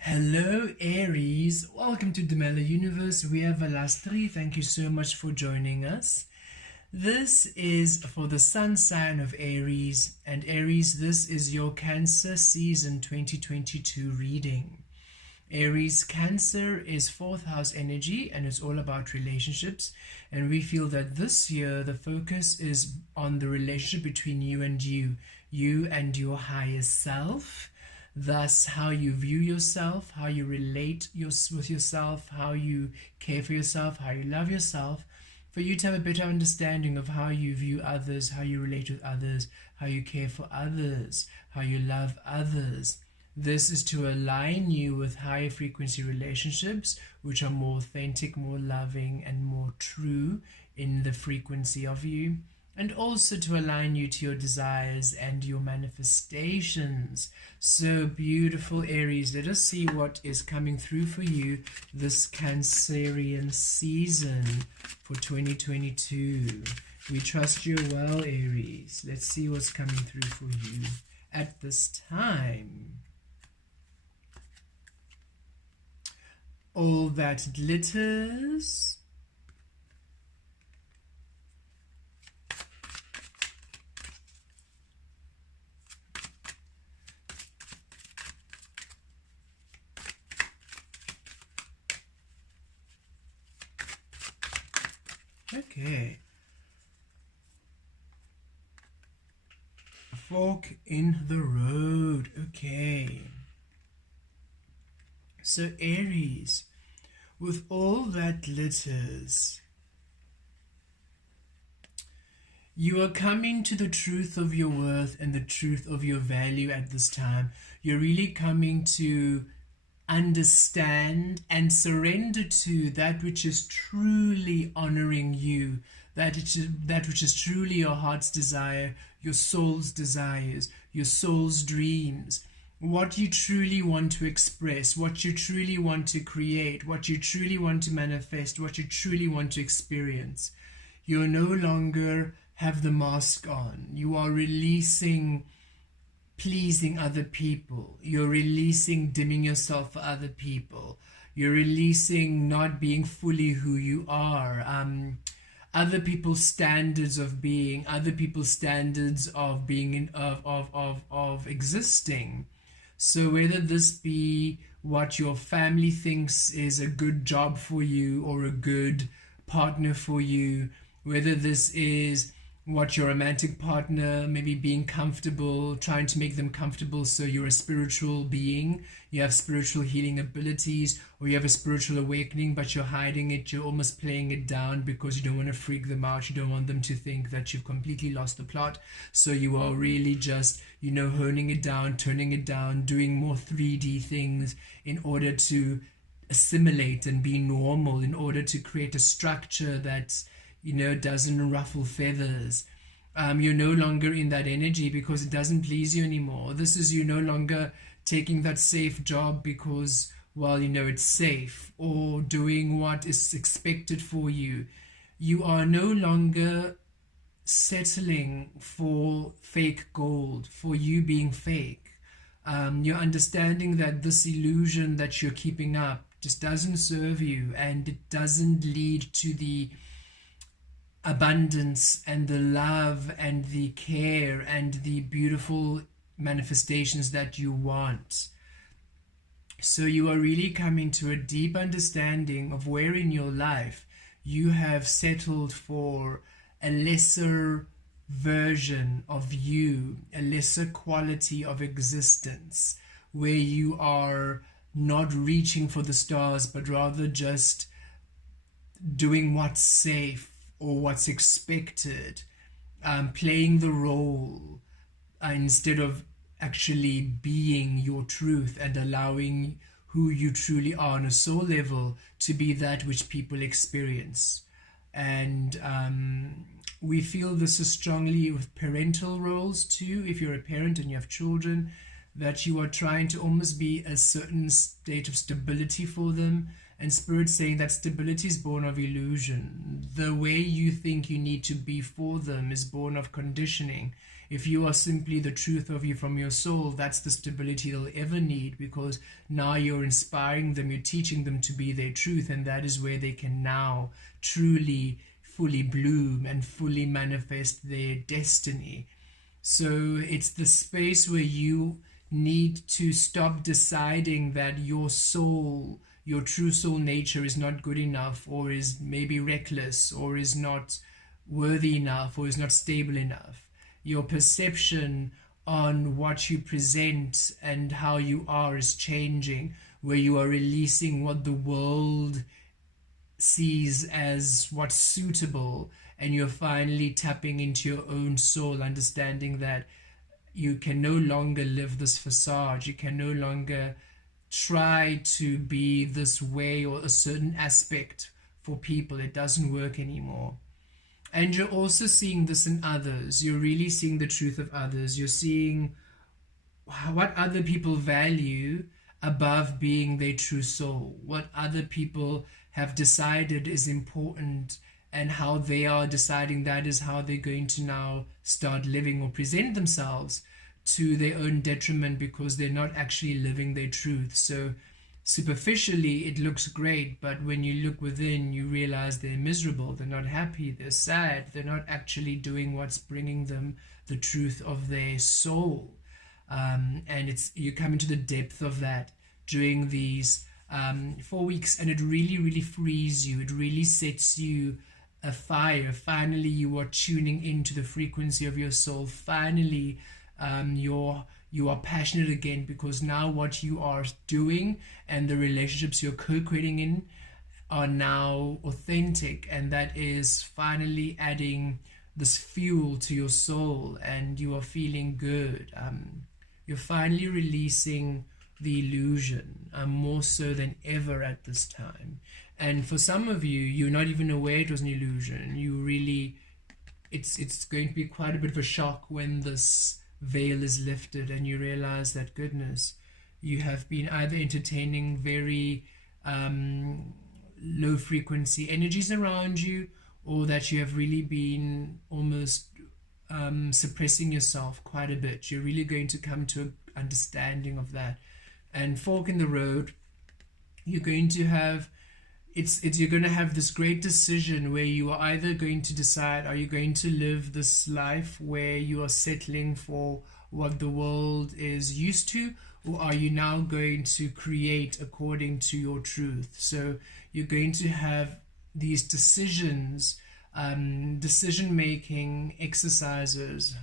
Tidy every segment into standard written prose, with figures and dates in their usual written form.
Hello Aries, welcome to the Mela Universe. We are Vel'Astri. Thank you so much for joining us. This is for the sun sign of Aries, and Aries, this is your Cancer season 2022 reading. Aries, Cancer is fourth house energy and it's all about relationships, and we feel that this year the focus is on the relationship between you and your higher self. Thus, how you view yourself, how you relate with yourself, how you care for yourself, how you love yourself, for you to have a better understanding of how you view others, how you relate with others, how you care for others, how you love others. This is to align you with higher frequency relationships, which are more authentic, more loving, and more true in the frequency of you, and also to align you to your desires and your manifestations. So beautiful Aries, let us see what is coming through for you this Cancerian season for 2022. We trust you well, Aries. Let's see what's coming through for you at this time. All that glitters. Okay. A fork in the road. Okay. So Aries, with all that glitters, you are coming to the truth of your worth and the truth of your value at this time. You're really coming to understand and surrender to that which is truly honoring you, that which is truly your heart's desire, your soul's desires, your soul's dreams, what you truly want to express, what you truly want to create, what you truly want to manifest, what you truly want to experience. You no longer have the mask on. You are releasing pleasing other people. You're releasing dimming yourself for other people. You're releasing not being fully who you are. Other people's standards of being, other people's standards of being, of existing. So whether this be what your family thinks is a good job for you or a good partner for you, whether this is what your romantic partner, maybe being comfortable, trying to make them comfortable so you're a spiritual being, you have spiritual healing abilities, or you have a spiritual awakening but you're hiding it, you're almost playing it down because you don't want to freak them out, you don't want them to think that you've completely lost the plot, so you are really just, honing it down, turning it down, doing more 3D things in order to assimilate and be normal, in order to create a structure that's doesn't ruffle feathers. You're no longer in that energy because it doesn't please you anymore. This is you no longer taking that safe job because, well, it's safe, or doing what is expected for you. You are no longer settling for fake gold, for you being fake. You're understanding that this illusion that you're keeping up just doesn't serve you, and it doesn't lead to the abundance and the love and the care and the beautiful manifestations that you want. So you are really coming to a deep understanding of where in your life you have settled for a lesser version of you, a lesser quality of existence, where you are not reaching for the stars but rather just doing what's safe or what's expected, playing the role instead of actually being your truth and allowing who you truly are on a soul level to be that which people experience. And we feel this is strongly with parental roles too. If you're a parent and you have children, that you are trying to almost be a certain state of stability for them, and Spirit saying that stability is born of illusion. The way you think you need to be for them is born of conditioning. If you are simply the truth of you from your soul, that's the stability they'll ever need, because now you're inspiring them, you're teaching them to be their truth, and that is where they can now truly, fully bloom and fully manifest their destiny. So it's the space where you need to stop deciding that your soul, your true soul nature, is not good enough, or is maybe reckless, or is not worthy enough, or is not stable enough. Your perception on what you present and how you are is changing, where you are releasing what the world sees as what's suitable, and you're finally tapping into your own soul, understanding that you can no longer live this facade. You can no longer try to be this way or a certain aspect for people. It doesn't work anymore. And you're also seeing this in others. You're really seeing the truth of others. You're seeing what other people value above being their true soul, what other people have decided is important, and how they are deciding that is how they're going to now start living or present themselves to their own detriment, because they're not actually living their truth. So superficially it looks great, but when you look within, you realize they're miserable, they're not happy, they're sad, they're not actually doing what's bringing them the truth of their soul. And it's, you come into the depth of that during these 4 weeks, and it really, really frees you. It really sets you afire. Finally, you are tuning into the frequency of your soul. Finally, you are passionate again, because now what you are doing and the relationships you're co-creating in are now authentic, and that is finally adding this fuel to your soul, and you are feeling good. You're finally releasing the illusion, more so than ever at this time. And for some of you, you're not even aware it was an illusion. You really, it's going to be quite a bit of a shock when this veil is lifted and you realize that, goodness, you have been either entertaining very low frequency energies around you, or that you have really been almost suppressing yourself quite a bit. You're really going to come to an understanding of that. And fork in the road, you're going to have you're going to have this great decision where you are either going to decide, are you going to live this life where you are settling for what the world is used to, or are you now going to create according to your truth? So you're going to have these decisions, decision-making exercises,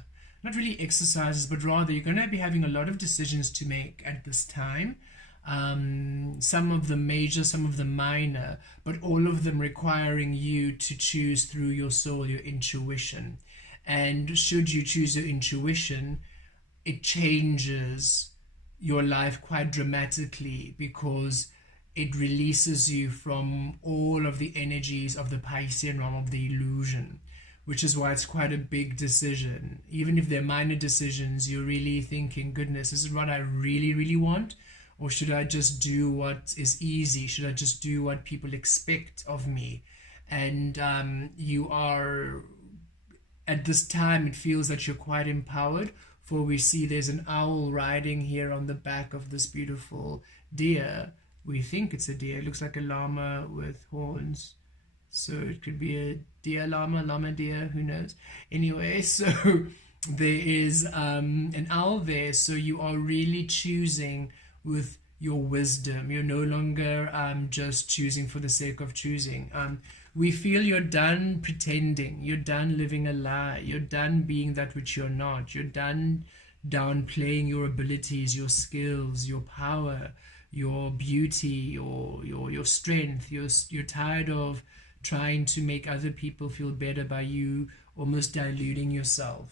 not really exercises, but rather you're going to be having a lot of decisions to make at this time. Some of them major, some of them minor, but all of them requiring you to choose through your soul, your intuition. And should you choose your intuition, it changes your life quite dramatically, because it releases you from all of the energies of the Piscean realm, of the illusion, which is why it's quite a big decision. Even if they're minor decisions, you're really thinking, goodness, this is what I really, really want? Or should I just do what is easy? Should I just do what people expect of me? And you are, at this time, it feels that you're quite empowered, for we see there's an owl riding here on the back of this beautiful deer. We think it's a deer. It looks like a llama with horns. So it could be a deer llama, llama deer, who knows? Anyway, so there is an owl there. So you are really choosing with your wisdom. You're no longer just choosing for the sake of choosing. We feel you're done pretending. You're done living a lie. You're done being that which you're not. You're done downplaying your abilities, your skills, your power, your beauty, your strength. You're tired of trying to make other people feel better by you almost diluting yourself.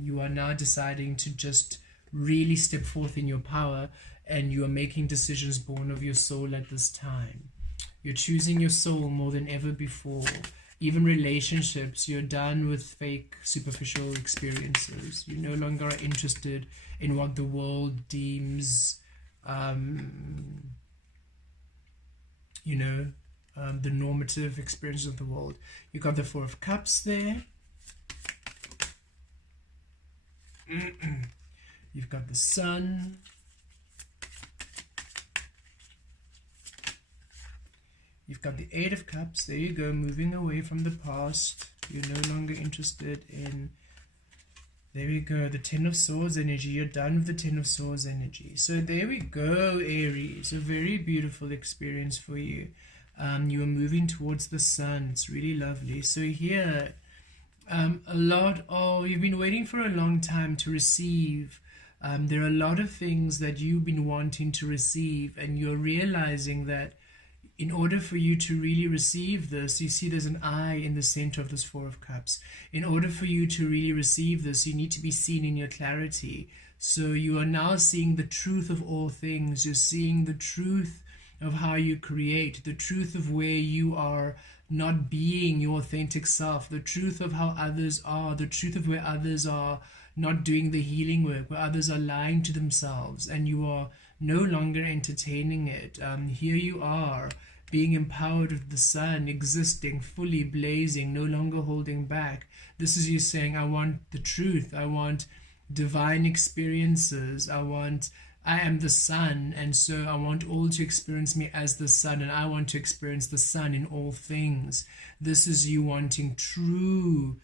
You are now deciding to just really step forth in your power, and you are making decisions born of your soul at this time. You're choosing your soul more than ever before. Even relationships, you're done with fake, superficial experiences. You no longer are interested in what the world deems, the normative experiences of the world. You got the Four of Cups there. You've got the Sun. You've got the Eight of Cups. There you go, moving away from the past. You're no longer interested in... There we go, the Ten of Swords energy. You're done with the Ten of Swords energy. So there we go, Aries. A very beautiful experience for you. You are moving towards the Sun. It's really lovely. So here, you've been waiting for a long time to receive. There are a lot of things that you've been wanting to receive, and you're realizing that in order for you to really receive this, you see there's an eye in the center of this Four of Cups. In order for you to really receive this, you need to be seen in your clarity. So you are now seeing the truth of all things. You're seeing the truth of how you create, the truth of where you are not being your authentic self, the truth of how others are, the truth of where others are not doing the healing work, where others are lying to themselves, and you are no longer entertaining it. Here you are, being empowered with the Sun, existing, fully blazing, no longer holding back. This is you saying, I want the truth, I want divine experiences, I am the Sun, and so I want all to experience me as the Sun, and I want to experience the Sun in all things. This is you wanting true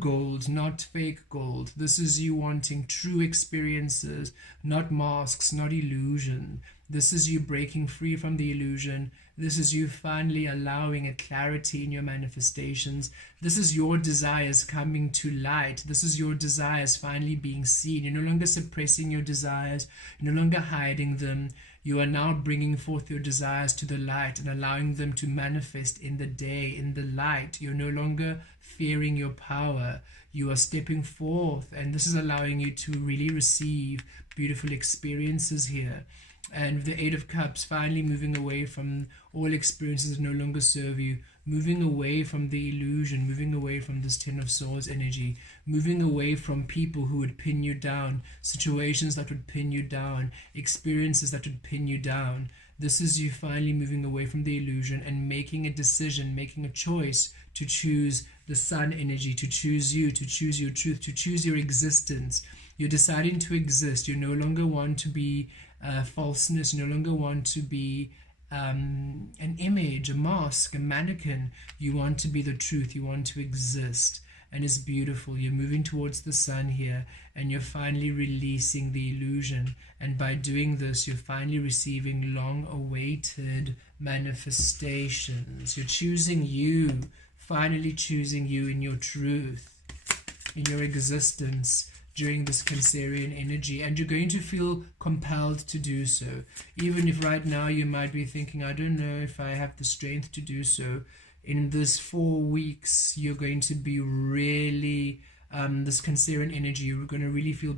gold, not fake gold. This is you wanting true experiences, not masks, not illusion. This is you breaking free from the illusion. This is you finally allowing a clarity in your manifestations. This is your desires coming to light. This is your desires finally being seen. You're no longer suppressing your desires. You're no longer hiding them. You are now bringing forth your desires to the light and allowing them to manifest in the day, in the light. You're no longer fearing your power. You are stepping forth, and this is allowing you to really receive beautiful experiences here. And the Eight of Cups, finally moving away from all experiences that no longer serve you, moving away from the illusion, moving away from this Ten of Swords energy, moving away from people who would pin you down, situations that would pin you down, experiences that would pin you down. This is you finally moving away from the illusion and making a decision, making a choice to choose the Sun energy, to choose you, to choose your truth, to choose your existence. You're deciding to exist. You no longer want to be falseness. You no longer want to be an image, a mask, a mannequin. You want to be the truth. You want to exist. And it's beautiful. You're moving towards the Sun here, and you're finally releasing the illusion. And by doing this, you're finally receiving long-awaited manifestations. You're choosing you, finally choosing you in your truth, in your existence during this Cancerian energy, and you're going to feel compelled to do so. Even if right now you might be thinking, I don't know if I have the strength to do so. In this 4 weeks, you're going to be really, this Cancerian energy, you're going to really feel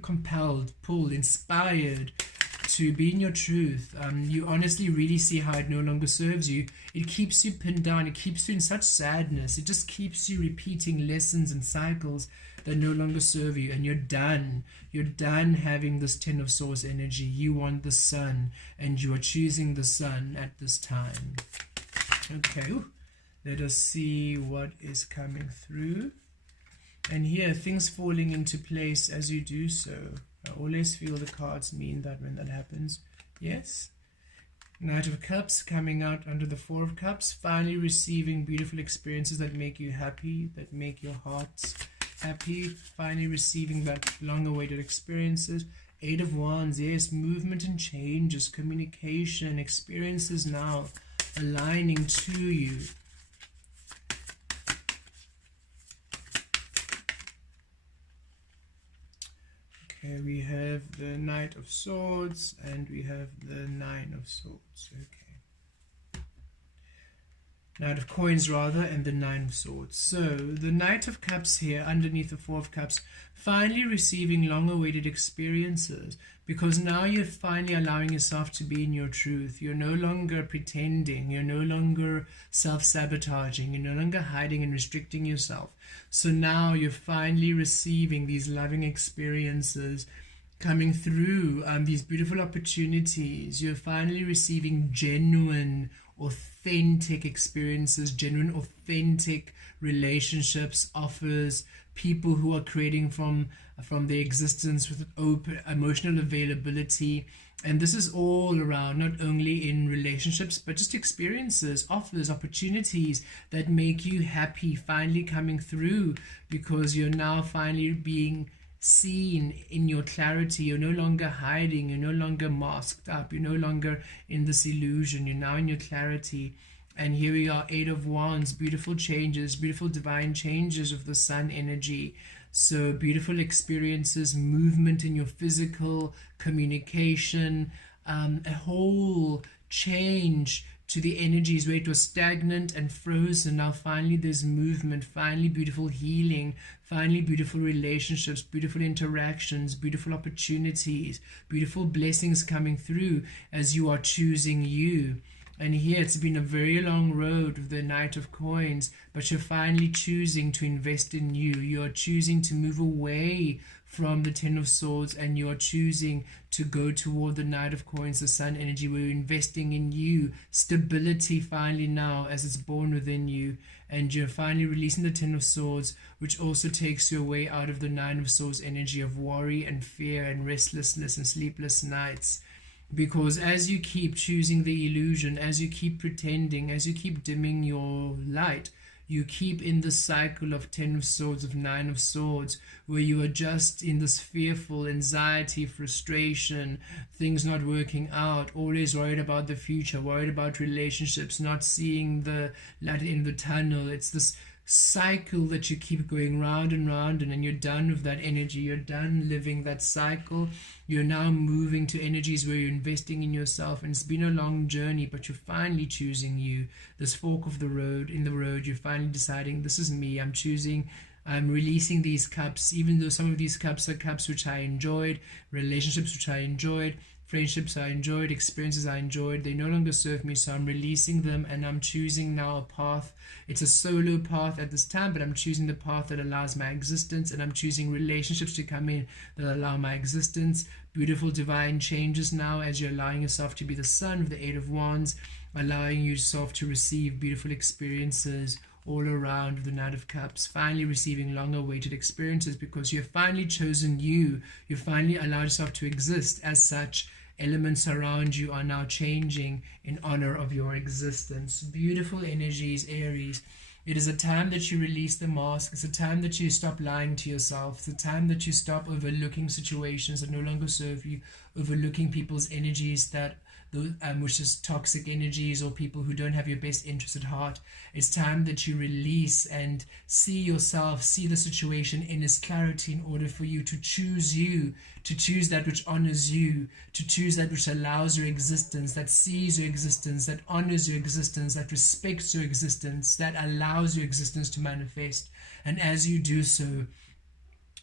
compelled, pulled, inspired to be in your truth. You honestly really see how it no longer serves you. It keeps you pinned down. It keeps you in such sadness. It just keeps you repeating lessons and cycles that no longer serve you, and you're done. You're done having this Ten of Swords energy. You want the Sun, and you are choosing the Sun at this time. Okay, let us see what is coming through. And here, things falling into place as you do so. I always feel the cards mean that when that happens. Yes. Knight of Cups coming out under the Four of Cups. Finally receiving beautiful experiences that make you happy, that make your hearts happy. Finally receiving that long-awaited experiences. Eight of Wands. Yes, movement and changes, communication, experiences now aligning to you. Okay, we have the Knight of Swords and we have the Nine of Swords. Okay. Knight of Coins rather, and the Nine of Swords. So the Knight of Cups here underneath the Four of Cups, finally receiving long-awaited experiences, because now you're finally allowing yourself to be in your truth. You're no longer pretending. You're no longer self-sabotaging. You're no longer hiding and restricting yourself. So now you're finally receiving these loving experiences coming through, these beautiful opportunities. You're finally receiving genuine, authentic experiences, genuine, authentic relationships, offers, people who are creating from their existence with open emotional availability. And this is all around, not only in relationships, but just experiences, offers, opportunities that make you happy, finally coming through, because you're now finally being seen in your clarity. You're no longer hiding, you're no longer masked up, you're no longer in this illusion, you're now in your clarity. And here we are, Eight of Wands, beautiful changes, beautiful divine changes of the sun energy. So beautiful experiences, movement in your physical, communication, a whole change to the energies where it was stagnant and frozen. Now finally there's movement, finally beautiful healing, finally beautiful relationships, beautiful interactions, beautiful opportunities, beautiful blessings coming through as you are choosing you. And here it's been a very long road with the Knight of Coins, but you're finally choosing to invest in you. You are choosing to move away from the Ten of Swords, and you are choosing to go toward the Knight of Coins, the Sun energy, where you're investing in you. Stability finally now as it's born within you. And you're finally releasing the Ten of Swords, which also takes you away out of the Nine of Swords energy of worry and fear and restlessness and sleepless nights. Because as you keep choosing the illusion, as you keep pretending, as you keep dimming your light, you keep in the cycle of Ten of Swords, of Nine of Swords, where you are just in this fearful anxiety, frustration, things not working out, always worried about the future, worried about relationships, not seeing the light in the tunnel. It's this cycle that you keep going round and round, and then you're done with that energy. You're done living that cycle. You're now moving to energies where you're investing in yourself, and it's been a long journey, but you're finally choosing you. This fork of the road, in the road, you're finally deciding, this is me. I'm choosing, I'm releasing these cups, even though some of these cups are cups which I enjoyed, relationships which I enjoyed, friendships I enjoyed, experiences I enjoyed, they no longer serve me, so I'm releasing them, and I'm choosing now a path. It's a solo path at this time, but I'm choosing the path that allows my existence, and I'm choosing relationships to come in that allow my existence. Beautiful divine changes now as you're allowing yourself to be the sun with the Eight of Wands, allowing yourself to receive beautiful experiences all around with the Knight of Cups, finally receiving long-awaited experiences because you've finally chosen you. You finally allowed yourself to exist as such. Elements around you are now changing in honor of your existence. Beautiful energies, Aries. It is a time that you release the mask. It's a time that you stop lying to yourself. It's a time that you stop overlooking situations that no longer serve you, overlooking people's energies that which is toxic energies, or people who don't have your best interest at heart. It's time that you release and see yourself, see the situation in its clarity, in order for you to choose that which honors you, to choose that which allows your existence, that sees your existence, that honors your existence, that respects your existence, that allows your existence to manifest. And as you do so,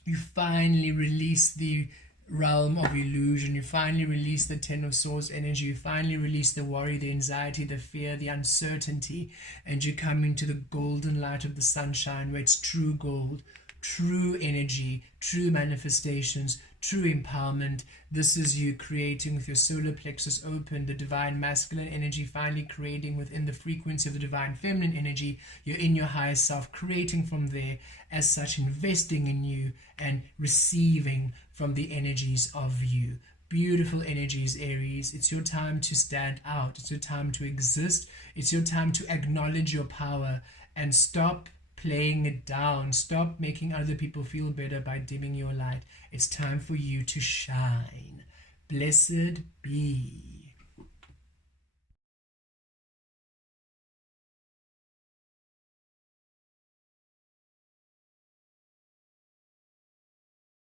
you finally release the realm of illusion. You finally release the Ten of Swords energy. You finally release the worry, the anxiety, the fear, the uncertainty, and you come into the golden light of the sunshine, where it's true gold, true energy, true manifestations, true empowerment. This is you creating with your solar plexus open, the divine masculine energy finally creating within the frequency of the divine feminine energy. You're in your higher self, creating from there, as such investing in you and receiving from the energies of you. Beautiful energies, Aries. It's your time to stand out. It's your time to exist. It's your time to acknowledge your power and stop playing it down. Stop making other people feel better by dimming your light. It's time for you to shine. Blessed be.